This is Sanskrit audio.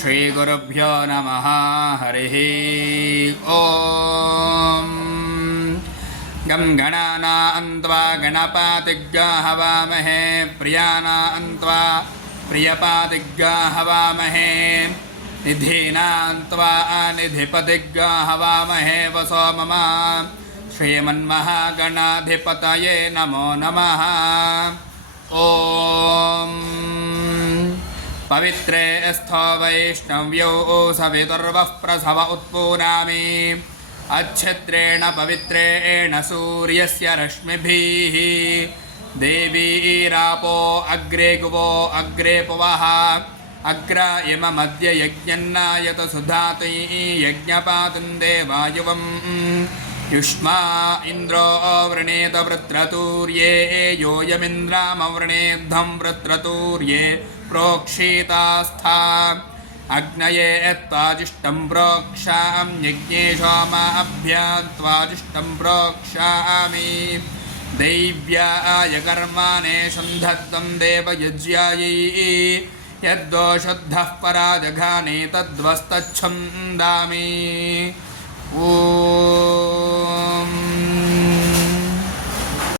श्रीगुरुभ्यो नमः। हरिः ॐ। गं गणानां त्वा गणपतिग्गा हवामहे प्रियाणां त्वा प्रियपातिग्गा हवामहे निधीनां त्वा निधिपतिग्गा हवामहे वसो मम श्रीमन्महागणाधिपतये नमो नमः। ॐ पवित्रे स्थो वैष्णव्यो सवितुर्वः प्रसव उत्पूनामि अच्छिद्रेण पवित्रेण सूर्यस्य रश्मिभिः देवीरापो अग्रे गुवो अग्रे पुवः अग्र इममद्य यज्ञन्नायत सुधातै यज्ञपातं देवायुवम् युष्मा इन्द्रो वृणेत वृत्रतूर्ये योऽयमिन्द्रामवृणेद्धं वृत्रतूर्ये प्रोक्षितास्था अग्नये त्वाजिष्टं प्रोक्षां यज्ञे सोमाभ्यां त्वाजिष्टं प्रोक्षामि दैव्याय कर्माणे सन्धत्तं देवयज्ञायै यद्दोषुद्धः पराजघाने तद्वस्तच्छन्दामि। ॐ